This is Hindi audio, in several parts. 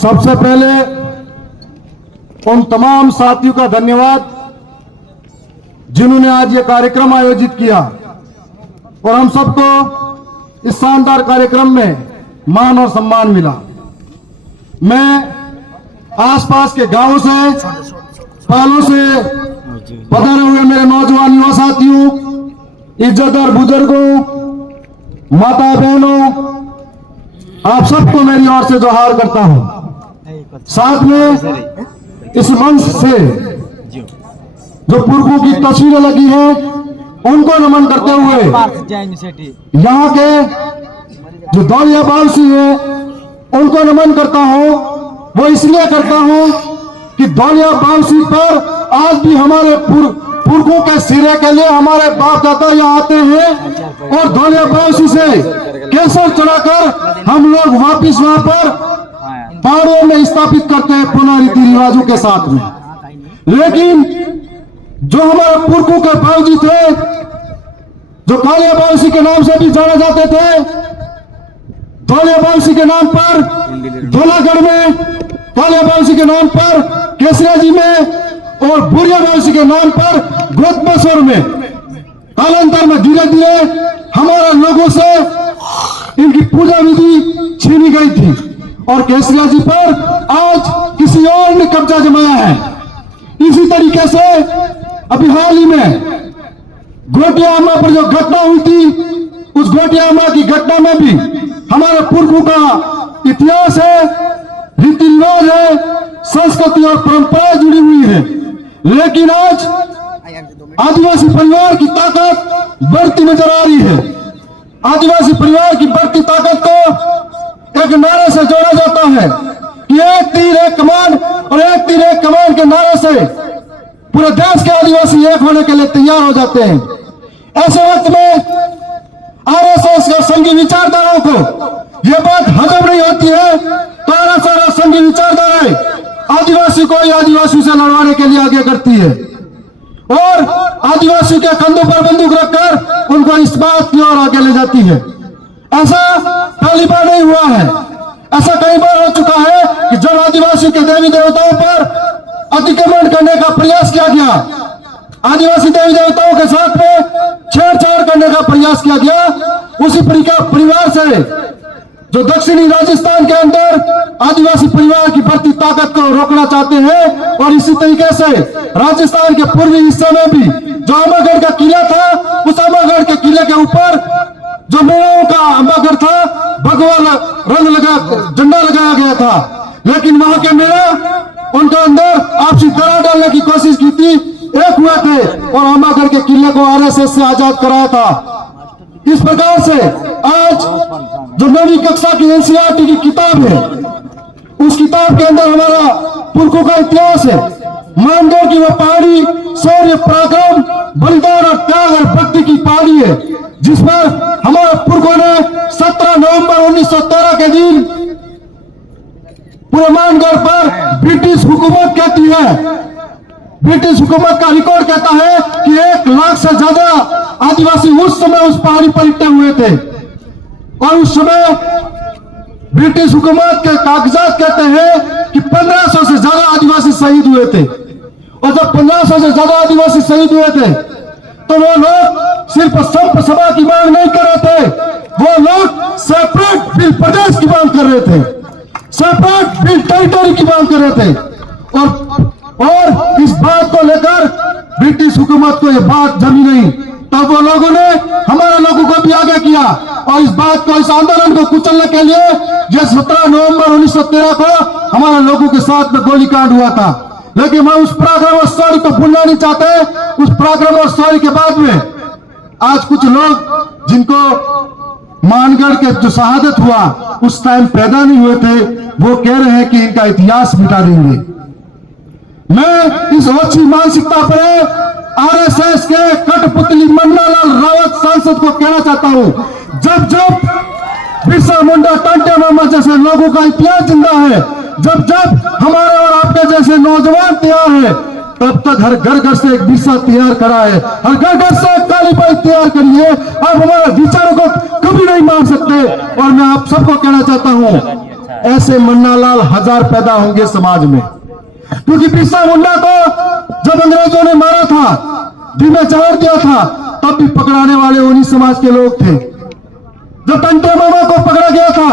सबसे पहले उन तमाम साथियों का धन्यवाद जिन्होंने आज ये कार्यक्रम आयोजित किया और हम सबको इस शानदार कार्यक्रम में मान और सम्मान मिला। मैं आसपास के गांवों से, पालों से पधारे हुए मेरे नौजवान युवा साथियों, इज्जतदार बुजुर्गों, माता बहनों, आप सबको मेरी ओर से जोहार करता हूं। साथ में इस मंच से जो पुरखों की तस्वीरें लगी हैं उनको नमन करते हुए यहाँ के जो दौलिया बावसी है उनको नमन करता हूं। वो इसलिए करता हूं कि दौलिया बावसी पर आज भी हमारे पुरखों के सिरे के लिए हमारे बाप दादा यहाँ आते हैं और दौलिया बावसी से केसर चढ़ाकर हम लोग वापिस वहां पर पहाड़ों में स्थापित करते हैं पुनः रीति रिवाजों के साथ में। लेकिन जो हमारे पुरखों के बावजी थे, जो कालिया बावसी के नाम से भी जाने जाते थे, दौलिया बावसी के नाम पर धोलागढ़ में, कालिया बावसी के नाम पर केसरिया जी में और बुढ़िया बावसी के नाम पर गोतबसर में, कालांतर में धीरे धीरे हमारे लोगों से इनकी पूजा विधि छीनी गई थी और केसरिया जी पर आज किसी और ने कब्जा जमाया है। इसी तरीके से अभी हाल ही में गोटिया अम्मा पर जो घटना हुई थी, उस गोटिया अम्मा की घटना में भी हमारे पुरखों का इतिहास है, रीति रिवाज है, संस्कृति और परंपरा जुड़ी हुई है। लेकिन आज आदिवासी परिवार की ताकत बढ़ती नजर आ रही है। आदिवासी परिवार की बढ़ती ताकत को एक नारे से जोड़ा जाता है कि एक तीर एक कमान, और एक तीर एक कमान के नारे से पूरे देश के आदिवासी एक होने के लिए तैयार हो जाते हैं। ऐसे वक्त में आरएसएस और संघी विचारधाराओं को यह बात हजम नहीं होती है तो आरएसएस और संघी विचारधाराएं आदिवासी को ही आदिवासी से लड़वाने के लिए आगे करती है और आदिवासी के कंधों पर बंदूक रखकर उनको इस बात की ओर आगे ले जाती है। ऐसा पहली बार नहीं हुआ है, ऐसा कई बार हो चुका है कि जब आदिवासी के देवी देवताओं पर अतिक्रमण करने का प्रयास किया गया, आदिवासी देवी देवताओं के साथ में छेड़छाड़ करने का प्रयास किया गया, उसी परिवार से जो दक्षिणी राजस्थान के अंदर आदिवासी परिवार की बढ़ती ताकत को रोकना चाहते हैं। और इसी तरीके से राजस्थान के पूर्वी हिस्से में भी जो अमरगढ़ का किला था, उस अमरगढ़ के किले के ऊपर जो मेराओं का अमरगढ़ था, भगवा रंग लगा झंडा लगाया गया था, लेकिन वहां के मेरा उनका अंदर आपसी दरार डालने की कोशिश की थी, एक हुए थे और अमरगढ़ के किले को आरएसएस से आजाद कराया था। इस प्रकार से आज जो नवीं कक्षा की एनसीईआरटी की किताब है, उस किताब के अंदर हमारा पुरखों का इतिहास है, मानदोर की वो पहाड़ी शौर्य पराक्रम बलिदान और त्याग और भक्ति की पहाड़ी है, जिस पर हमारे पुरखों ने 17 नवंबर 1913 के दिन पूरे मानगढ़ पर ब्रिटिश हुकूमत कहती है, ब्रिटिश हुकूमत का रिकॉर्ड कहता है कि 1 लाख से ज्यादा आदिवासी उस समय उस पहाड़ी पर इकट्ठे हुए थे और उस समय ब्रिटिश हुकूमत के कागजात कहते हैं कि 1500 से ज्यादा आदिवासी शहीद हुए थे। और जब 1500 से ज्यादा आदिवासी शहीद हुए थे तो वो लोग सिर्फ संप सभा की मांग नहीं कर रहे थे, वो लोग सेपरेट बिल प्रदेश की मांग कर रहे थे, सेपरेट बिल टेरिटरी की मांग कर रहे थे। और इस बात को लेकर ब्रिटिश हुकूमत को यह बात जमी नहीं, तब वो लोगों ने हमारे लोगों को भी आगे किया और इस बात को, इस आंदोलन को कुचलने के लिए यह 17 नवंबर 1913 को हमारे लोगों के साथ में गोलीकांड हुआ था। लेकिन मैं उस पराक्रम और शौर्य को भूलना नहीं चाहते। उस पराक्रम और शौर्य के बाद में आज कुछ लोग जिनको मानगढ़ के जो शहादत हुआ उस टाइम पैदा नहीं हुए थे, वो कह रहे हैं कि इनका इतिहास मिटा देंगे। मैं इस ओछी मानसिकता पर आरएसएस के कठपुतली मन्नालाल रावत सांसद को कहना चाहता हूं, जब जब बिरसा मुंडा, टांटे मामा जैसे लोगों का इतिहास जिंदा है, जब जब हमारे और आपके जैसे नौजवान तैयार है, तब तक हर घर घर से एक बिरसा तैयार करा है, हर घर घर से एक कालीबाई तैयार करी है। आप हमारे विचारों को कभी नहीं मान सकते। और मैं आप सबको कहना चाहता हूं ऐसे मन्नालाल हजार पैदा होंगे समाज में। क्योंकि बिरसा मुंडा को जब अंग्रेजों ने मारा था, दिल में जहर दिया था, तब भी पकड़ाने वाले उन्हीं समाज के लोग थे। जब टंटे मामा को पकड़ा गया था,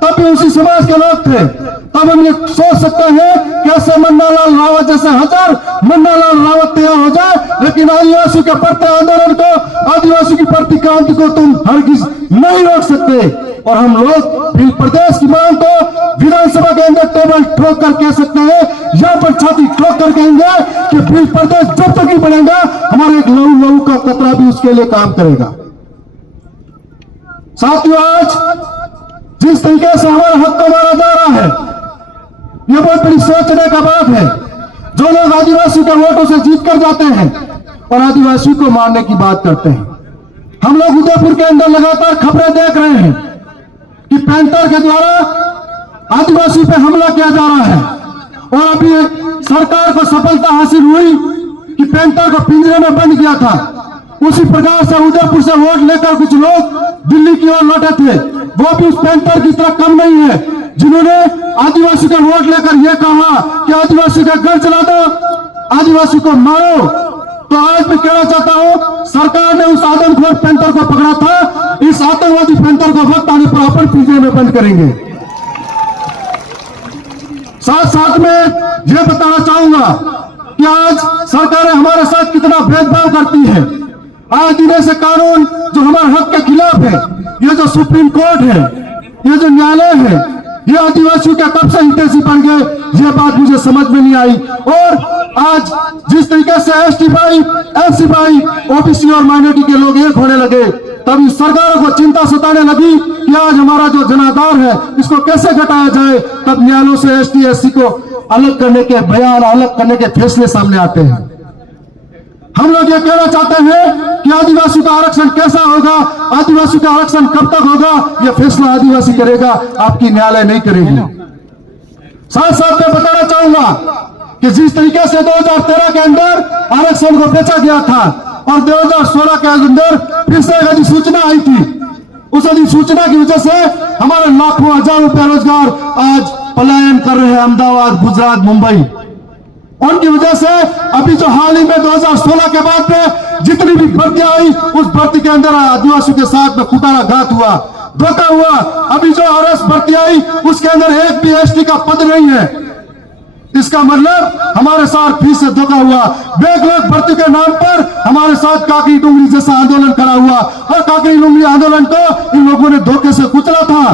तब भी उसी समाज के लोग थे। तब हम ये सोच सकते हैं कैसे मन्नालाल रावत जैसे हजार मन्नालाल रावत तैयार हो जाए, लेकिन आदिवासी के बढ़ते आंदोलन को, आदिवासी की बढ़ती क्रांति को तुम हरगिज नहीं रोक सकते। और हम लोग भील प्रदेश की मांग को विधानसभा के अंदर टेबल ठोक कर कह सकते हैं, यहाँ पर छाती ठोक कर कहेंगे कि भील प्रदेश जब तक नहीं बनेगा, हमारे एक लहू लहू का कतरा भी उसके लिए काम करेगा। साथियों, आज जिस तरीके से हमारा हक को मारा जा रहा है, यह बहुत बड़ी सोचने का बात है। जो लोग आदिवासी के वोटों से जीत कर जाते हैं और आदिवासी को मारने की बात करते हैं। हम लोग उदयपुर के अंदर लगातार खबरें देख रहे हैं कि पैंथर के द्वारा आदिवासी पे हमला किया जा रहा है। और अभी सरकार को सफलता हासिल हुई कि पैंथर को पिंजरे में बंद किया था। उसी प्रकार से उदयपुर से वोट लेकर कुछ लोग दिल्ली की ओर लौटे थे, वो भी उस पैंथर की तरह कम नहीं है, जिन्होंने आदिवासी का वोट लेकर यह कहा कि आदिवासी का घर जला दो, आदिवासी को मारो। तो आज मैं कहना चाहता हूं, सरकार ने उस आदमखोर पैंथर को पकड़ा था, इस आतंकवादी पैंथर को वक्त आने पर अपन पिंजरे में बंद करेंगे। साथ साथ में यह बताना चाहूंगा कि आज सरकारें हमारे साथ कितना भेदभाव करती है। आज दिन से कानून जो हमारे हक के खिलाफ है, ये जो सुप्रीम कोर्ट है, ये जो न्यायालय है, ये आदिवासियों के कब से हितैषी बन गए, ये बात मुझे समझ में नहीं आई। और आज जिस तरीके से एसटी भाई, एससी भाई, ओबीसी और माइनॉरिटी के लोग एक होने लगे, तब सरकारों को चिंता सताने लगी कि आज हमारा जो जनाधार है इसको कैसे घटाया जाए। तब न्यायालयों से एसटी एससी को अलग करने के बयान, अलग करने के फैसले सामने आते हैं। हम लोग ये कहना चाहते हैं कि आदिवासी का आरक्षण कैसा होगा, आदिवासी का आरक्षण कब तक होगा, यह फैसला आदिवासी करेगा, आपकी न्यायालय नहीं करेगी। साथ साथ मैं बताना चाहूंगा कि जिस तरीके से 2013 के अंदर आरक्षण को बेचा गया था और 2016 के अंदर फिर से एक अधिसूचना आई थी, उस अधिसूचना की वजह से हमारे लाखों हजारों बेरोजगार आज पलायन कर रहे हैं अहमदाबाद, गुजरात, मुंबई। उनकी वजह से अभी जो हाल ही में 2016 के बाद में जितनी भी भर्तियां आई, उस भर्ती के अंदर आदिवासियों के साथ में कुटारा घात हुआ, धोखा हुआ। अभी जो आरएस भर्ती आई, उसके अंदर एक भी एसटी का पद नहीं है। इसका मतलब हमारे साथ फिर से धोखा हुआ। बैकलॉग भर्ती के नाम पर हमारे साथ काकरी डुंगरी जैसा आंदोलन खड़ा हुआ और काकरी डुंगरी आंदोलन को इन लोगों ने धोखे से कुचला था।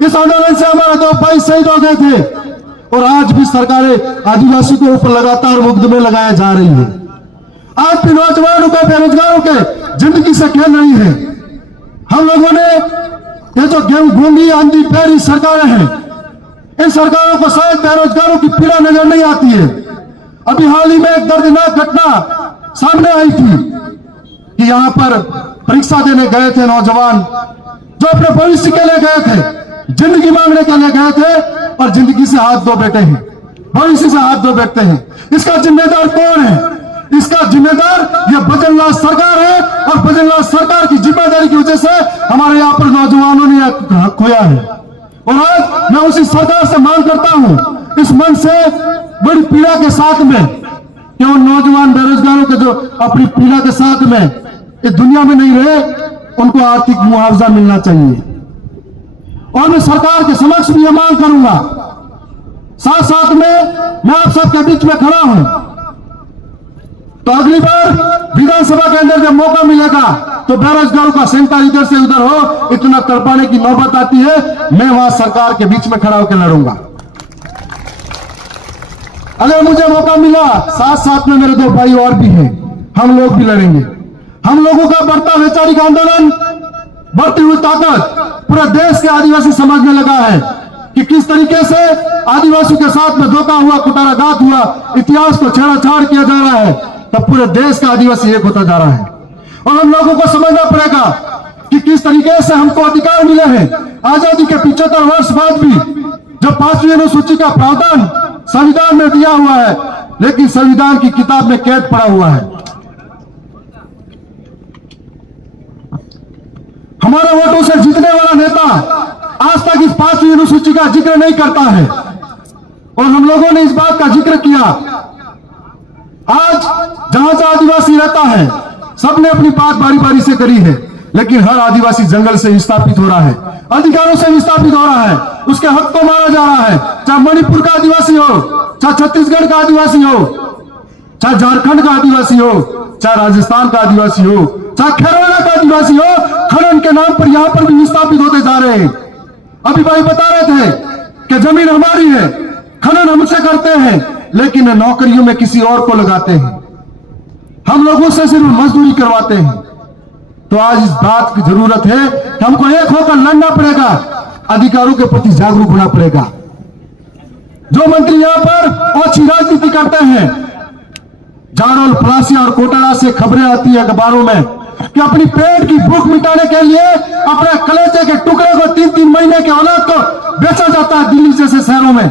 इस आंदोलन से हमारे 2 भाई शहीद हो गए थे और आज भी सरकारें आदिवासी के ऊपर लगातार मुकदमे लगाए जा रही है। आज भी नौजवानों के, बेरोजगारों के जिंदगी से खेल रही है। हम लोगों ने ये जो गूंगी आंधी पैरी सरकारें हैं, इन सरकारों को शायद बेरोजगारों की पीड़ा नजर नहीं आती है। अभी हाल ही में एक दर्दनाक घटना सामने आई थी कि यहां पर परीक्षा देने गए थे नौजवान, जो अपने भविष्य के लिए गए थे, जिंदगी मांगने के लिए गए थे और जिंदगी से हाथ धो बैठे हैं, भविष्य से हाथ धो बैठते हैं। इसका जिम्मेदार कौन है? इसका जिम्मेदार यह भजनलाल सरकार है और भजनलाल सरकार की जिम्मेदारी की वजह से हमारे यहाँ पर नौजवानों ने हक खोया है। और आज मैं उसी सरकार से मांग करता हूं, इस मन से बड़ी पीड़ा के साथ में कि उन नौजवान बेरोजगारों के जो अपनी पीड़ा के साथ में इस दुनिया में नहीं रहे, उनको आर्थिक मुआवजा मिलना चाहिए। और मैं सरकार के समक्ष भी यह मांग करूंगा। साथ साथ में मैं आप सबके बीच में खड़ा हूं, तो अगली बार विधानसभा के अंदर जब मौका मिलेगा तो बेरोजगारों का सेंटर इधर से उधर हो, इतना तड़पाने की नौबत आती है, मैं वहां सरकार के बीच में खड़ा होकर लड़ूंगा। अगर मुझे मौका मिला, साथ साथ में मेरे 2 भाई और भी हैं, हम लोग भी लड़ेंगे। हम लोगों का बढ़ता वैचारिक आंदोलन, बढ़ती हुई ताकत पूरे देश के आदिवासी समाज में लगा है कि किस तरीके से आदिवासियों के साथ में धोखा हुआ, कुटाराघात हुआ, इतिहास को छेड़छाड़ किया जा रहा है, तब पूरे देश का आदिवासी एक होता जा रहा है। और हम लोगों को समझना पड़ेगा कि किस तरीके से हमको अधिकार मिले हैं। आजादी के 75 वर्ष बाद भी जब 5वीं अनुसूची का प्रावधान संविधान में दिया हुआ है, लेकिन संविधान की किताब में कैद पड़ा हुआ है। हमारे वोटों से जीतने वाला नेता आज तक इस 5वीं अनुसूची का जिक्र नहीं करता है, और हम लोगों ने इस बात का जिक्र किया। आज जहां जहां आदिवासी रहता है, सबने अपनी बात बारी बारी से करी है, लेकिन हर आदिवासी जंगल से विस्थापित हो रहा है, अधिकारों से विस्थापित हो रहा है, उसके हक को मारा जा रहा है। चाहे मणिपुर का आदिवासी हो, चाहे छत्तीसगढ़ का आदिवासी हो, चाहे झारखंड का आदिवासी हो, चाहे राजस्थान का आदिवासी हो, चाहे खेरवाड़ा का आदिवासी हो, खनन के नाम पर यहां पर भी विस्थापित होते जा रहे हैं। अभी भाई बता रहे थे कि जमीन हमारी है, खनन हमसे करते हैं, लेकिन नौकरियों में किसी और को लगाते हैं, हम लोगों से सिर्फ मजदूरी करवाते हैं। तो आज इस बात की जरूरत है कि हमको एक होकर लड़ना पड़ेगा, अधिकारों के प्रति जागरूक होना पड़ेगा। जो मंत्री यहां पर अच्छी राजनीति करते हैं, जाड़ोल पलासिया और कोटाला से खबरें आती है अखबारों में कि अपनी पेट की भूख मिटाने के लिए अपने कलेजे के टुकड़े को 3-3 महीने के औलाद को बेचा जाता है दिल्ली जैसे शहरों में।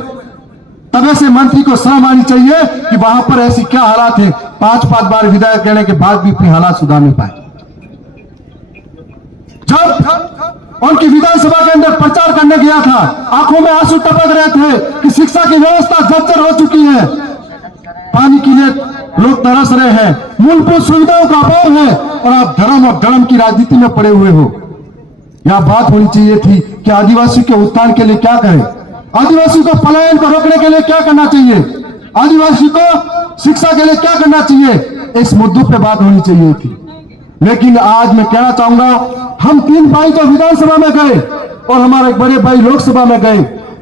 तब ऐसे मंत्री को शर्म आनी चाहिए कि वहां पर ऐसी क्या हालात है, 5-5 बार विधायक कहने के बाद भी अपनी हालात सुधार नहीं पाए। जब उनकी विधानसभा के अंदर प्रचार करने गया था, आंखों में आंसू टपक रहे थे कि शिक्षा की व्यवस्था जर्जर हो चुकी है, पानी के लिए लोग तरस रहे हैं, मूलभूत सुविधाओं का अभाव है, और आप धर्म और धर्म की राजनीति में पड़े हुए हो। यह बात होनी चाहिए थी कि आदिवासी के उत्थान के लिए क्या करें, आदिवासी को पलायन को रोकने के लिए क्या करना चाहिए, आदिवासी को शिक्षा के लिए क्या करना चाहिए, इस मुद्दों पे बात होनी चाहिए थी। लेकिन आज मैं कहना चाहूंगा, हम 3 भाई तो विधानसभा में गए और हमारे बड़े भाई लोकसभा में गए।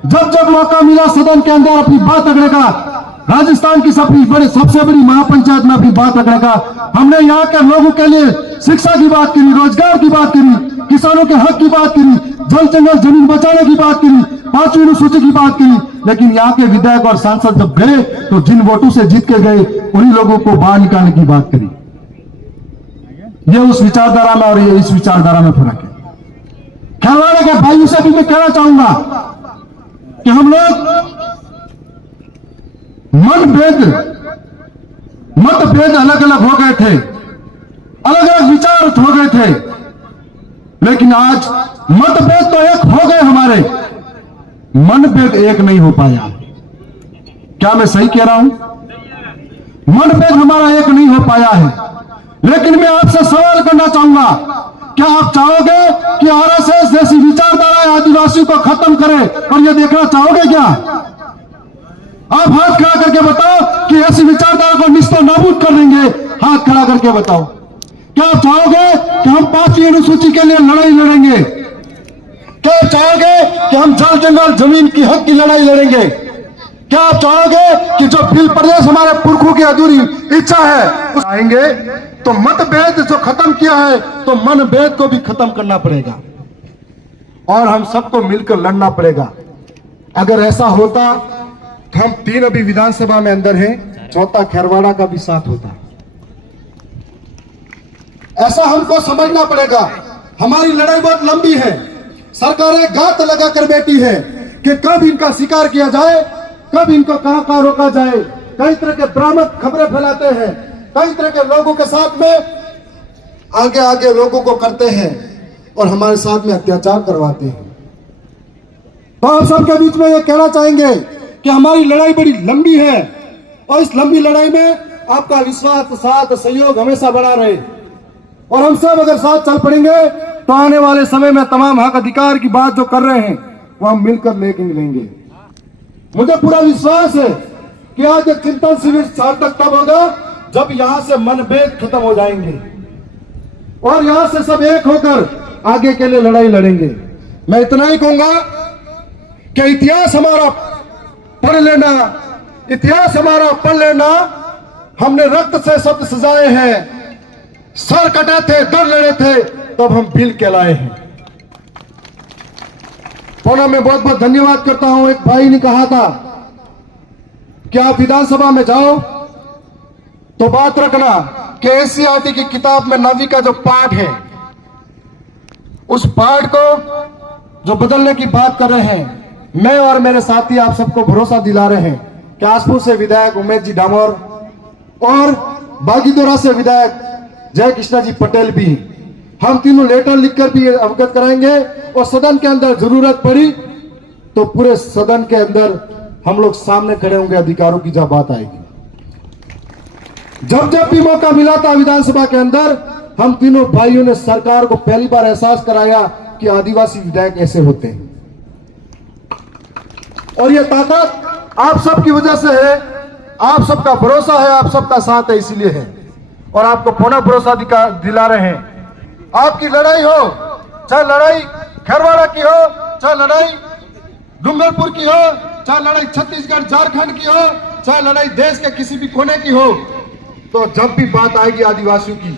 जब जब मौका मिला सदन के अंदर अपनी बात रखने का, राजस्थान की सबसे बड़ी महापंचायत में अपनी बात रखने का, हमने यहाँ के लोगों के लिए शिक्षा की बात करी, रोजगार की बात करी, किसानों के हक की बात करी, जल जंगल जमीन बचाने की बात करी, 5वीं अनुसूची की बात करी। लेकिन यहाँ के विधायक और सांसद जब गए तो जिन वोटों से जीत के गए उन्हीं लोगों को बाहर निकालने की बात करी। ये उस विचारधारा में और ये इस विचारधारा में फर्क है। खेरवाड़ा के भाइयों से भी मैं कहना चाहूंगा कि हम लोग मतभेद अलग अलग हो गए थे, अलग अलग विचार हो गए थे, लेकिन आज मतभेद तो एक हो गए, हमारे मनभेद एक नहीं हो पाया। क्या मैं सही कह रहा हूं? मनभेद हमारा एक नहीं हो पाया है। लेकिन मैं आपसे सवाल करना चाहूंगा, क्या आप चाहोगे कि आरएसएस जैसी विचारधारा आदिवासी को खत्म करे, और ये देखना चाहोगे क्या? आप हाथ खड़ा करके बताओ कि ऐसी विचारधारा को निस्तो नाबूद कर देंगे। हाथ खड़ा करके बताओ, क्या आप चाहोगे कि हम 5वीं अनुसूची के लिए लड़ाई लड़ेंगे? क्या आप चाहोगे कि हम जल जंगल जमीन की हक की लड़ाई लड़ेंगे? क्या आप चाहोगे कि जो बिल प्रदेश हमारे पुरखों की अधूरी इच्छा है उस आएंगे? तो मतभेद जो खत्म किया है, तो मनभेद को भी खत्म करना पड़ेगा और हम सबको मिलकर लड़ना पड़ेगा। अगर ऐसा होता तो हम 3 अभी विधानसभा में अंदर हैं, 4था खेरवाड़ा का भी साथ होता। ऐसा हमको समझना पड़ेगा। हमारी लड़ाई बहुत लंबी है, सरकारें घात लगाकर बैठी है कि कब इनका शिकार किया जाए, कब इनको कहां रोका जाए। कई तरह के भ्रामक खबरें फैलाते हैं, कई तरह के लोगों के साथ में आगे आगे लोगों को करते हैं और हमारे साथ में अत्याचार करवाते हैं। तो आप सबके बीच में ये कहना चाहेंगे कि हमारी लड़ाई बड़ी लंबी है और इस लंबी लड़ाई में आपका विश्वास, साथ, सहयोग हमेशा बना रहे, और हम सब अगर साथ चल पड़ेंगे तो आने वाले समय में तमाम हक अधिकार की बात जो कर रहे हैं वो हम मिलकर लेके मिलेंगे। मुझे पूरा विश्वास है कि आज एक चिंतन शिविर सार्थक तब होगा जब यहां से मनभेद खत्म हो जाएंगे और यहां से सब एक होकर आगे के लिए लड़ाई लड़ेंगे। मैं इतना ही कहूंगा कि इतिहास हमारा पढ़ लेना, इतिहास हमारा पढ़ लेना। हमने रक्त से शब्द सजाए हैं, सर कटे थे, दर लड़े थे, तब हम बिल कहलाए हैं। पुनः मैं बहुत बहुत धन्यवाद करता हूं। एक भाई ने कहा था कि आप विधानसभा में जाओ तो बात रखना कि एनसीईआरटी की किताब में 9वीं का जो पाठ है, उस पाठ को जो बदलने की बात कर रहे हैं, मैं और मेरे साथी आप सबको भरोसा दिला रहे हैं कि आसपुर से विधायक उमेश जी डामोर और बागीदोरा से विधायक जय कृष्णा जी पटेल भी हम तीनों लेटर लिखकर भी अवगत कराएंगे और सदन के अंदर जरूरत पड़ी तो पूरे सदन के अंदर हम लोग सामने खड़े होंगे अधिकारों की जब बात आएगी। जब जब भी मौका मिला था विधानसभा के अंदर हम तीनों भाइयों ने सरकार को पहली बार एहसास कराया कि आदिवासी विधायक ऐसे होते हैं और ये ताकत आप सबकी वजह से है, आप सबका भरोसा है, आप सबका साथ है, इसीलिए है और आपको पुनः भरोसा दिला रहे हैं। आपकी लड़ाई हो, चाहे लड़ाई खरवाड़ा की हो, चाहे लड़ाई डूंगरपुर की हो, चाहे लड़ाई छत्तीसगढ़ झारखंड की हो, चाहे लड़ाई देश के किसी भी कोने की हो, तो जब भी बात आएगी आदिवासियों की